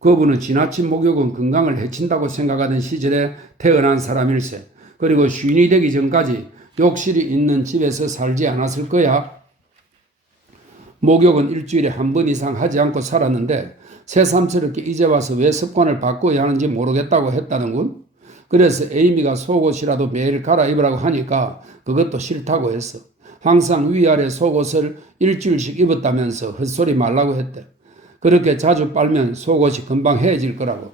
그분은 지나친 목욕은 건강을 해친다고 생각하던 시절에 태어난 사람일세. 그리고 쉰이 되기 전까지 욕실이 있는 집에서 살지 않았을 거야. 목욕은 일주일에 한 번 이상 하지 않고 살았는데 새삼스럽게 이제 와서 왜 습관을 바꿔야 하는지 모르겠다고 했다는군. 그래서 에이미가 속옷이라도 매일 갈아입으라고 하니까 그것도 싫다고 했어. 항상 위아래 속옷을 일주일씩 입었다면서 헛소리 말라고 했대. 그렇게 자주 빨면 속옷이 금방 해질 거라고.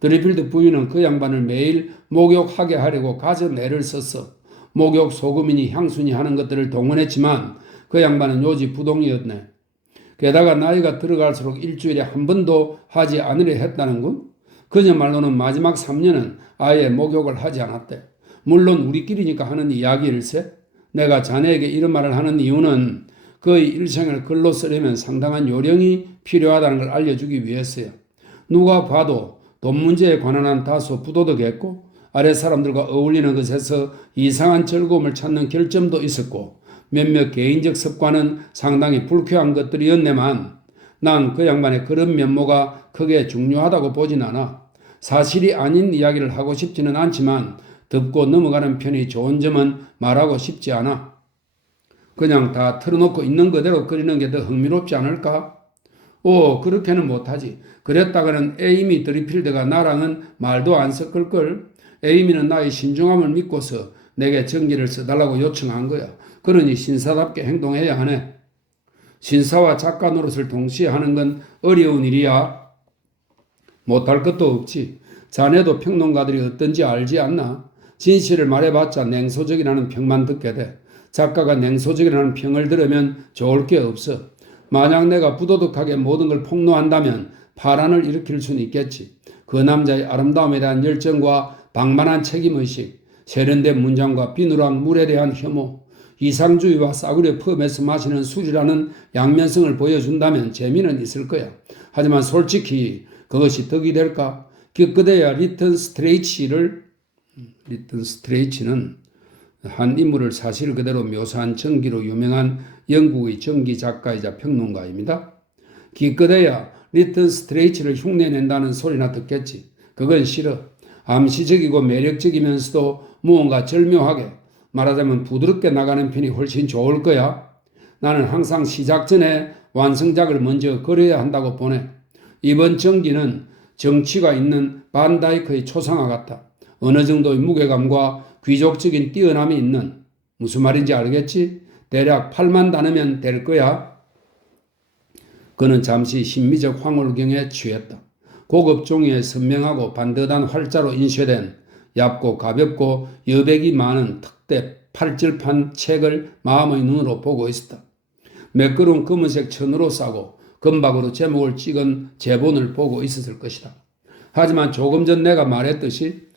드리필드 부인은 그 양반을 매일 목욕하게 하려고 갖은 애를 썼어. 목욕 소금이니 향수니 하는 것들을 동원했지만 그 양반은 요지부동이었네. 게다가 나이가 들어갈수록 일주일에 한 번도 하지 않으려 했다는군. 그녀 말로는 마지막 3년은 아예 목욕을 하지 않았대. 물론 우리끼리니까 하는 이야기일세. 내가 자네에게 이런 말을 하는 이유는 그의 일생을 글로 쓰려면 상당한 요령이 필요하다는 걸 알려주기 위해서야. 누가 봐도 돈 문제에 관한 한 다소 부도덕했고 아래 사람들과 어울리는 것에서 이상한 즐거움을 찾는 결점도 있었고 몇몇 개인적 습관은 상당히 불쾌한 것들이었네만 난 그 양반의 그런 면모가 크게 중요하다고 보진 않아. 사실이 아닌 이야기를 하고 싶지는 않지만 덮고 넘어가는 편이 좋은 점은 말하고 싶지 않아. 그냥 다 틀어놓고 있는 그대로 끓이는 게 더 흥미롭지 않을까? 그렇게는 못하지. 그랬다가는 에이미 드리필드가 나랑은 말도 안 섞을걸. 에이미는 나의 신중함을 믿고서 내게 정기를 써달라고 요청한 거야. 그러니 신사답게 행동해야 하네. 신사와 작가 노릇을 동시에 하는 건 어려운 일이야. 못할 것도 없지. 자네도 평론가들이 어떤지 알지 않나? 진실을 말해봤자 냉소적이라는 평만 듣게 돼. 작가가 냉소적이라는 평을 들으면 좋을 게 없어. 만약 내가 부도덕하게 모든 걸 폭로한다면 파란을 일으킬 수는 있겠지. 그 남자의 아름다움에 대한 열정과 방만한 책임의식, 세련된 문장과 비누랑 물에 대한 혐오, 이상주의와 싸구려 펍에서 마시는 술이라는 양면성을 보여준다면 재미는 있을 거야. 하지만 솔직히 그것이 덕이 될까? 기껏해야 리턴 스트레이치는 한 인물을 사실 그대로 묘사한 전기로 유명한 영국의 전기 작가이자 평론가입니다. 기껏해야 리턴 스트레이치를 흉내낸다는 소리나 듣겠지. 그건 싫어. 암시적이고 매력적이면서도 무언가 절묘하게, 말하자면 부드럽게 나가는 편이 훨씬 좋을 거야. 나는 항상 시작 전에 완성작을 먼저 그려야 한다고 보네. 이번 전기는 정치가 있는 반다이크의 초상화 같다. 어느 정도의 무게감과 귀족적인 뛰어남이 있는, 무슨 말인지 알겠지? 대략 8만 단어면 될 거야. 그는 잠시 심미적 황홀경에 취했다. 고급 종이에 선명하고 반듯한 활자로 인쇄된 얇고 가볍고 여백이 많은 특대 팔질판 책을 마음의 눈으로 보고 있었다. 매끄러운 검은색 천으로 싸고 금박으로 제목을 찍은 제본을 보고 있었을 것이다. 하지만 조금 전 내가 말했듯이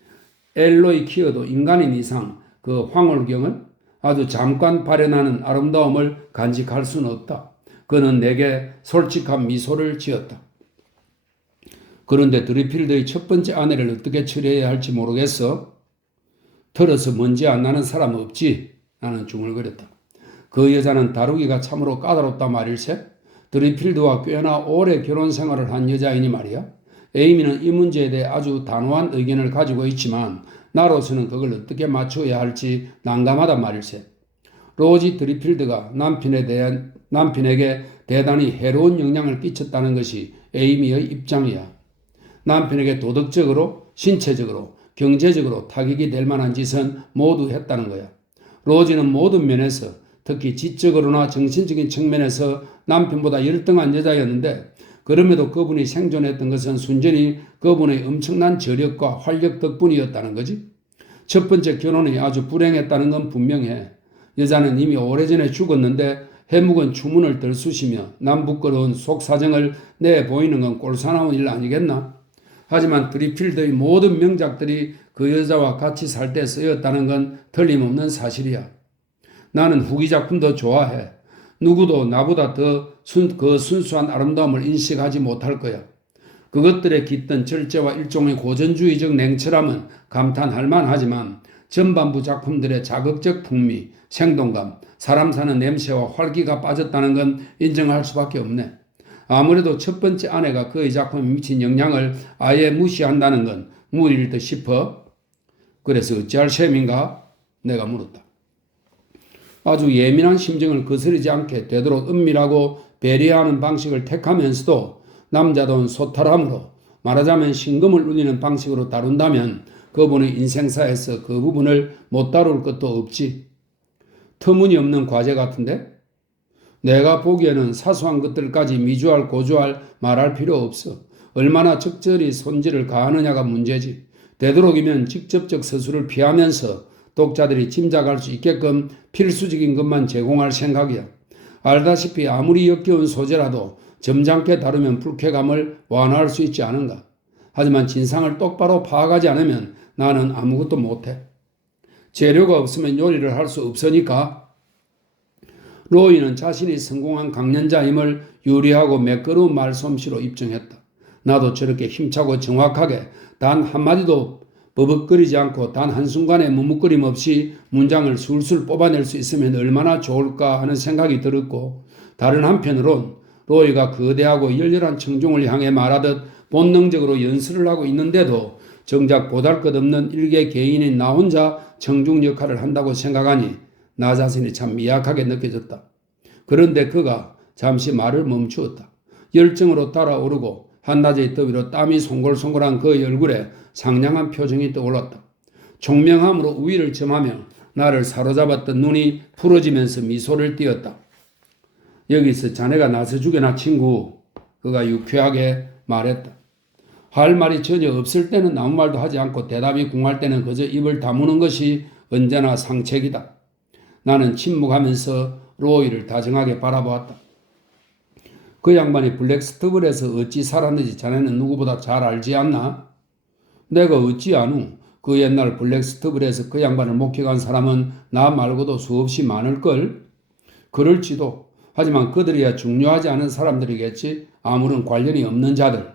엘로이 키어도 인간인 이상 그 황홀경을 아주 잠깐 발현하는 아름다움을 간직할 수는 없다. 그는 내게 솔직한 미소를 지었다. 그런데 드리필드의 첫 번째 아내를 어떻게 처리해야 할지 모르겠어. 털어서 먼지 안 나는 사람 없지? 나는 중얼거렸다. 그 여자는 다루기가 참으로 까다롭다 말일세? 드리필드와 꽤나 오래 결혼 생활을 한 여자이니 말이야. 에이미는 이 문제에 대해 아주 단호한 의견을 가지고 있지만 나로서는 그걸 어떻게 맞춰야 할지 난감하단 말일세. 로지 드리필드가 남편에게 대단히 해로운 영향을 끼쳤다는 것이 에이미의 입장이야. 남편에게 도덕적으로, 신체적으로, 경제적으로 타격이 될 만한 짓은 모두 했다는 거야. 로지는 모든 면에서, 특히 지적으로나 정신적인 측면에서 남편보다 열등한 여자였는데 그럼에도 그분이 생존했던 것은 순전히 그분의 엄청난 저력과 활력 덕분이었다는 거지. 첫 번째 결혼이 아주 불행했다는 건 분명해. 여자는 이미 오래전에 죽었는데 해묵은 추문을 들쑤시며 남부끄러운 속사정을 내보이는 건 꼴사나운 일 아니겠나? 하지만 드리필드의 모든 명작들이 그 여자와 같이 살 때 쓰였다는 건 틀림없는 사실이야. 나는 후기 작품도 좋아해. 누구도 나보다 더 그 순수한 아름다움을 인식하지 못할 거야. 그것들에 깃든 절제와 일종의 고전주의적 냉철함은 감탄할 만하지만 전반부 작품들의 자극적 풍미, 생동감, 사람 사는 냄새와 활기가 빠졌다는 건 인정할 수밖에 없네. 아무래도 첫 번째 아내가 그의 작품에 미친 영향을 아예 무시한다는 건 무리일 듯 싶어. 그래서 어찌할 셈인가? 내가 물었다. 아주 예민한 심정을 거스르지 않게 되도록 은밀하고 배려하는 방식을 택하면서도 남자다운 소탈함으로, 말하자면 심금을 울리는 방식으로 다룬다면 그분의 인생사에서 그 부분을 못 다룰 것도 없지. 터무니없는 과제 같은데? 내가 보기에는 사소한 것들까지 미주알 고주알 말할 필요 없어. 얼마나 적절히 손질을 가하느냐가 문제지. 되도록이면 직접적 서술을 피하면서 독자들이 짐작할 수 있게끔 필수적인 것만 제공할 생각이야. 알다시피 아무리 역겨운 소재라도 점잖게 다루면 불쾌감을 완화할 수 있지 않은가. 하지만 진상을 똑바로 파악하지 않으면 나는 아무것도 못해. 재료가 없으면 요리를 할 수 없으니까. 로이는 자신이 성공한 강연자임을 유리하고 매끄러운 말솜씨로 입증했다. 나도 저렇게 힘차고 정확하게 단 한마디도 버벅거리지 않고 단 한순간에 머뭇거림 없이 문장을 술술 뽑아낼 수 있으면 얼마나 좋을까 하는 생각이 들었고, 다른 한편으론 로이가 거대하고 열렬한 청중을 향해 말하듯 본능적으로 연설을 하고 있는데도 정작 보잘것없는 일개 개인인 나 혼자 청중 역할을 한다고 생각하니 나 자신이 참 미약하게 느껴졌다. 그런데 그가 잠시 말을 멈추었다. 열정으로 달아오르고 한낮의 더위로 땀이 송골송골한 그의 얼굴에 상냥한 표정이 떠올랐다. 총명함으로 우위를 점하며 나를 사로잡았던 눈이 풀어지면서 미소를 띄었다. 여기서 자네가 나서 주게나 친구, 그가 유쾌하게 말했다. 할 말이 전혀 없을 때는 아무 말도 하지 않고 대답이 궁할 때는 그저 입을 다무는 것이 언제나 상책이다. 나는 침묵하면서 로이를 다정하게 바라보았다. 그 양반이 블랙스터블에서 어찌 살았는지 자네는 누구보다 잘 알지 않나? 내가 어찌 아누? 그 옛날 블랙스터블에서 그 양반을 목격한 사람은 나 말고도 수없이 많을걸? 그럴지도. 하지만 그들이야 중요하지 않은 사람들이겠지. 아무런 관련이 없는 자들.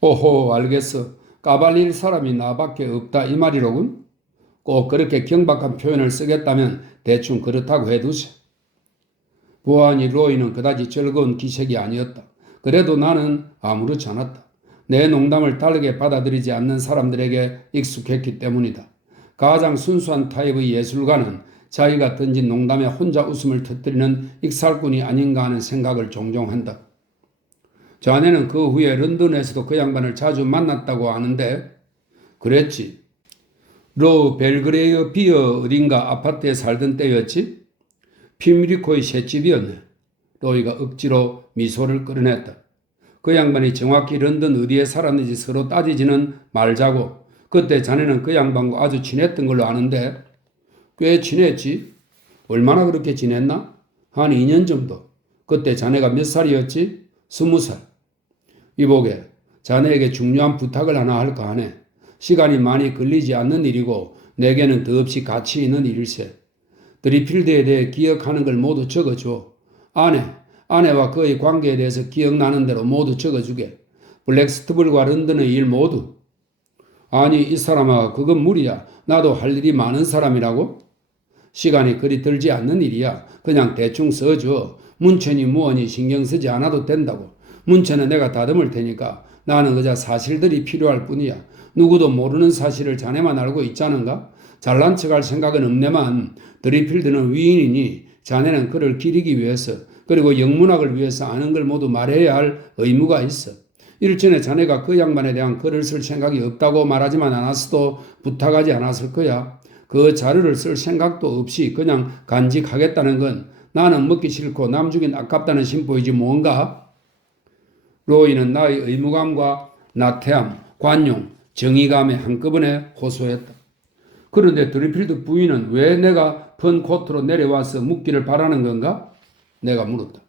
오호, 알겠어. 까발릴 사람이 나밖에 없다 이 말이로군. 꼭 그렇게 경박한 표현을 쓰겠다면 대충 그렇다고 해두세. 보아하니 로이는 그다지 즐거운 기색이 아니었다. 그래도 나는 아무렇지 않았다. 내 농담을 다르게 받아들이지 않는 사람들에게 익숙했기 때문이다. 가장 순수한 타입의 예술가는 자기가 던진 농담에 혼자 웃음을 터뜨리는 익살꾼이 아닌가 하는 생각을 종종 한다. 자네는 그 후에 런던에서도 그 양반을 자주 만났다고 하는데 그랬지. 로 벨그레이어 비어 어딘가 아파트에 살던 때였지? 피미리코의 셋집이었네. 로이가 억지로 미소를 끌어냈다. 그 양반이 정확히 런던 어디에 살았는지 서로 따지지는 말자고. 그때 자네는 그 양반과 아주 친했던 걸로 아는데 꽤 친했지? 얼마나 그렇게 지냈나? 한 2년 정도. 그때 자네가 몇 살이었지? 20살. 이보게, 자네에게 중요한 부탁을 하나 할까 하네. 시간이 많이 걸리지 않는 일이고 내게는 더없이 가치 있는 일일세. 드리필드에 대해 기억하는 걸 모두 적어줘. 아내와 그의 관계에 대해서 기억나는 대로 모두 적어주게. 블랙스터블과 런던의 일 모두. 아니 이 사람아, 그건 무리야. 나도 할 일이 많은 사람이라고? 시간이 그리 들지 않는 일이야. 그냥 대충 써줘. 문체니 무언니 신경 쓰지 않아도 된다고. 문체는 내가 다듬을 테니까. 나는 그저 사실들이 필요할 뿐이야. 누구도 모르는 사실을 자네만 알고 있자는가? 잘난 척할 생각은 없네만 드리필드는 위인이니 자네는 그를 기리기 위해서 그리고 영문학을 위해서 아는 걸 모두 말해야 할 의무가 있어. 일전에 자네가 그 양반에 대한 글을 쓸 생각이 없다고 말하지만 않았어도 부탁하지 않았을 거야. 그 자료를 쓸 생각도 없이 그냥 간직하겠다는 건 나는 먹기 싫고 남 주긴 아깝다는 심보이지 뭔가? 로이는 나의 의무감과 나태함, 관용, 정의감에 한꺼번에 호소했다. 그런데 드리필드 부인은 왜 내가 펀코트로 내려와서 묵기를 바라는 건가? 내가 물었다.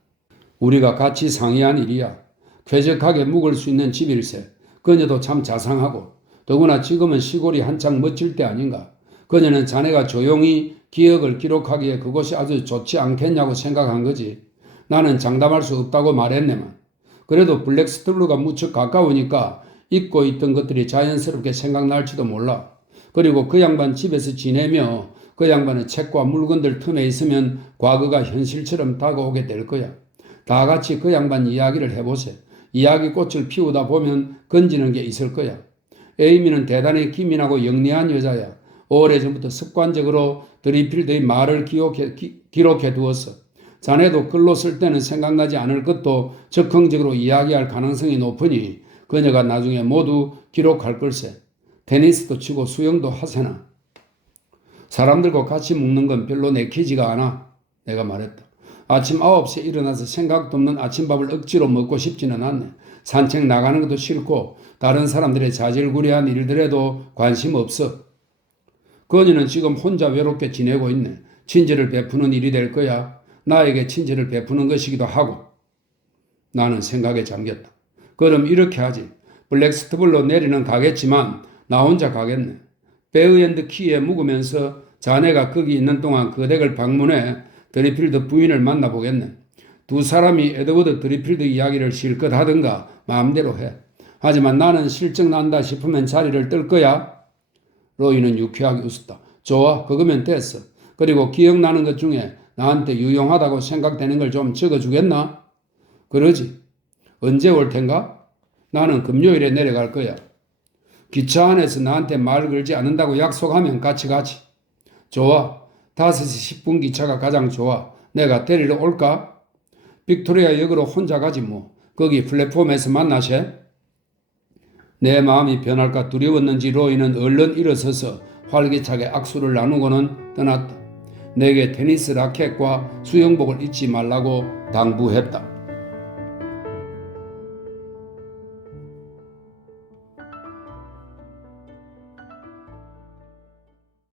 우리가 같이 상의한 일이야. 쾌적하게 묵을 수 있는 집일세. 그녀도 참 자상하고 더구나 지금은 시골이 한창 멋질 때 아닌가. 그녀는 자네가 조용히 기억을 기록하기에 그곳이 아주 좋지 않겠냐고 생각한 거지. 나는 장담할 수 없다고 말했네만. 그래도 블랙스터블가 무척 가까우니까 잊고 있던 것들이 자연스럽게 생각날지도 몰라. 그리고 그 양반 집에서 지내며 그 양반의 책과 물건들 틈에 있으면 과거가 현실처럼 다가오게 될 거야. 다 같이 그 양반 이야기를 해보세. 이야기 꽃을 피우다 보면 건지는 게 있을 거야. 에이미는 대단히 기민하고 영리한 여자야. 오래전부터 습관적으로 드리필드의 말을 기록해 두었어. 자네도 글로 쓸 때는 생각나지 않을 것도 적극적으로 이야기할 가능성이 높으니 그녀가 나중에 모두 기록할 걸세. 테니스도 치고 수영도 하세나. 사람들과 같이 묵는 건 별로 내키지가 않아. 내가 말했다. 아침 9시에 일어나서 생각도 없는 아침밥을 억지로 먹고 싶지는 않네. 산책 나가는 것도 싫고 다른 사람들의 자질구레한 일들에도 관심 없어. 그녀는 지금 혼자 외롭게 지내고 있네. 친절을 베푸는 일이 될 거야. 나에게 친절을 베푸는 것이기도 하고. 나는 생각에 잠겼다. 그럼 이렇게 하지. 블랙스터블로 내리는 가겠지만 나 혼자 가겠네. 베어앤드 키에 묵으면서 자네가 거기 있는 동안 그 댁을 방문해 드리필드 부인을 만나보겠네. 두 사람이 에드워드 드리필드 이야기를 실컷 하든가 마음대로 해. 하지만 나는 실적 난다 싶으면 자리를 뜰 거야. 로이는 유쾌하게 웃었다. 좋아, 그거면 됐어. 그리고 기억나는 것 중에 나한테 유용하다고 생각되는 걸 좀 적어주겠나? 그러지. 언제 올 텐가? 나는 금요일에 내려갈 거야. 기차 안에서 나한테 말 걸지 않는다고 약속하면 같이 가지. 좋아. 5시 10분 기차가 가장 좋아. 내가 데리러 올까? 빅토리아 역으로 혼자 가지 뭐. 거기 플랫폼에서 만나세. 내 마음이 변할까 두려웠는지 로이는 얼른 일어서서 활기차게 악수를 나누고는 떠났다. 내게 테니스 라켓과 수영복을 잊지 말라고 당부했다.